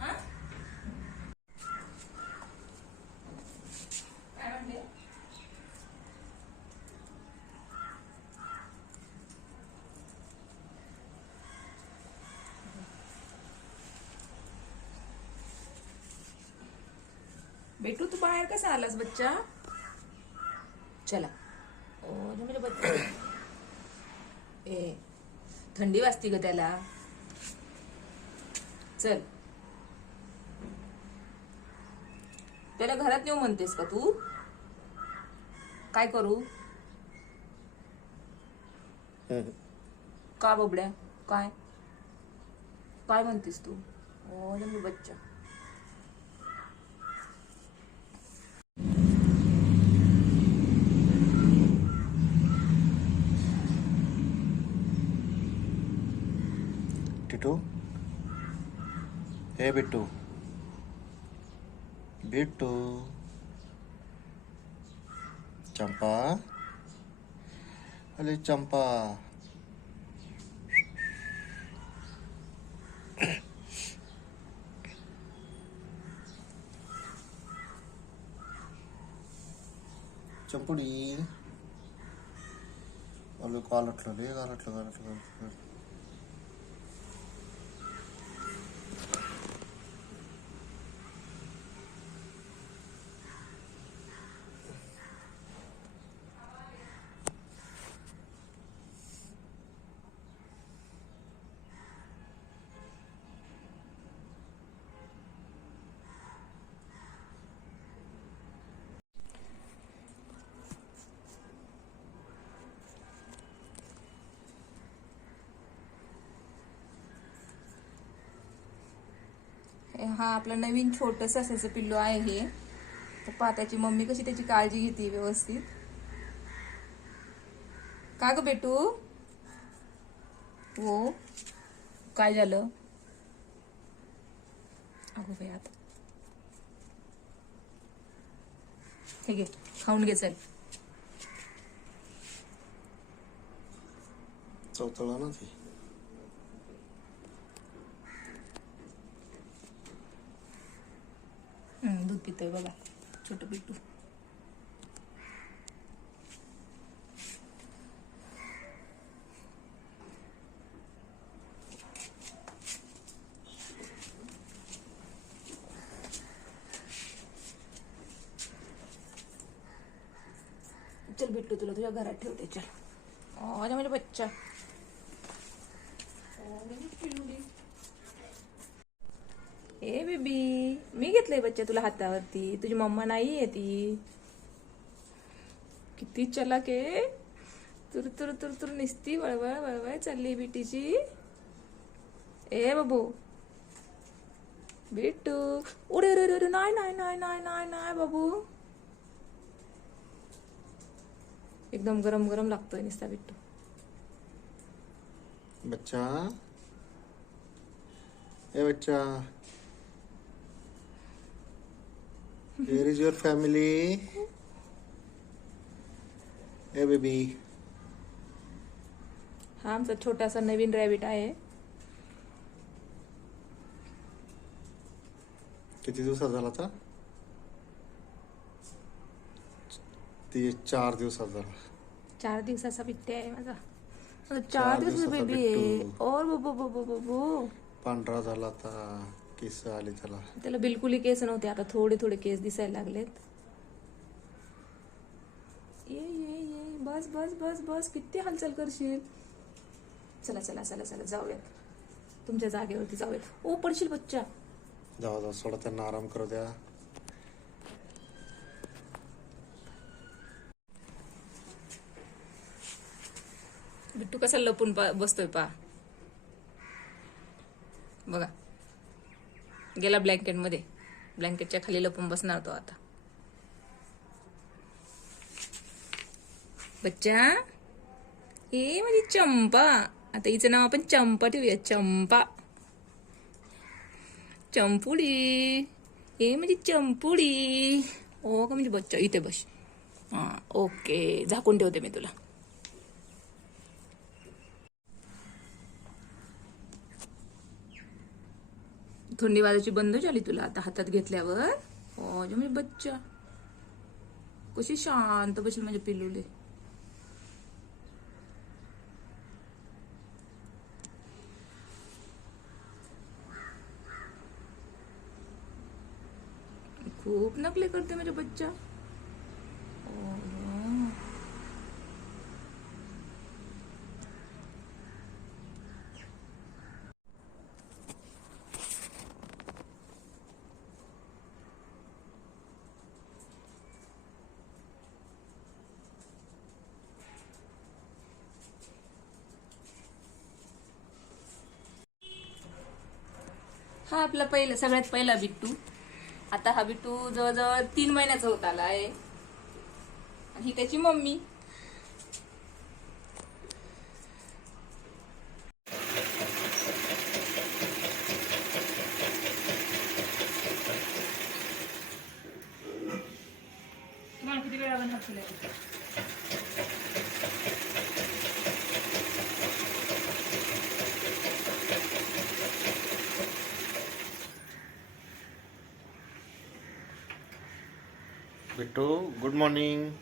हा? म्हणते बेटू तू बाहेर कसा आलास बच्चा? चला. ओ म्हणजे बच्चा ए थंडी वाजती ग त्याला. चल. त्याला घरात नेऊ म्हणतेस का तू? काय करू? का बबड्या? काय? काय म्हणतेस तू? ओ मी बच्चा. टिटू? ఏ బిట్టు బిట్టు చంపా అలే చంపా చెంపుడి వాళ్ళు కాలట్లు కాలట్లు కాలట్లేదు हा आपला नवीन छोटस असायचं पिल्लू आहे हे. तर पहा त्याची मम्मी कशी त्याची काळजी घेते व्यवस्थित. का ग बेटू? हो. काय झालं? अगो बाई आता. हे घे खाऊन घे चल. चौथळा ना पितोय बघा. छोटं बिट्टू चल बिट्टू तुला तुझ्या घरात ठेवते चल. माझ्या म्हणजे बच्चा. ए बेबी. मी घेतलंय बच्चा तुला हातावरती. तुझी मम्मा नाही आहे ती. किती चलाक आहे. तुर तुर तुर तुर निसती वळवळ वळवळ चालली बिटीची. ए बाबू. बिट्टू उडे उडे उडे, उडे नाही नाही नाही नाही नाही नाही बाबू. एकदम गरम गरम लागतोय निसता बिट्टू बच्चा. ए बच्चा. वेर इज़ युअर फॅमिली ए बेबी हा आमचा छोटासा नवीन रॅबिट आहे किती दिवसात झाला आता ती चार दिवसात झाला चार दिवसाचा बिट्टे आहे माझा अ, चार चार दिवसाचा दिवसाचा बेबी आहे बिट्टू. और बाबू बाबू बाबू पांढरा झाला आता केस आली त्याला. त्याला बिलकुलही केस नव्हते. आता थोडे थोडे केस दिसायला लागलेत. ये ये ये. बस बस बस बस. किती हालचाल करशील? चला चला चला चला. जाऊयात. तुमच्या जागेवरती जाऊयात. ओ पडशील बच्चा. जाऊ जाऊ. सोडा त्यांना. आराम करू द्या. बिट्टू कसा लपून पा बसतोय पा. बघा. गेला ब्लँकेटमध्ये ब्लँकेटच्या खाली लपून बसणार तो आता. बच्चा हे माझी चंपा. आता हिचं नाव आपण चंपा ठेवूया. चंपा. चंपुडी. हे म्हणजे चंपुडी. ओ का म्हणजे बच्चा इथे बस. हा ओके. झाकून ठेवते मी तुला. थंडी वाजायची बंद झाली तुला? आता हातात घेतल्यावर? हो म्हणजे बच्चा. कशी शांत बसेल म्हणजे पिलुले खूप नकले करते म्हणजे बच्चा. हा आपला पहिला सगळ्यात पहिला बिट्टू. आता हा बिट्टू जवळजवळ तीन महिन्याचा होत आला आहे आणि ही त्याची मम्मी. तुम्हाला किती वेळा बनवत Good morning.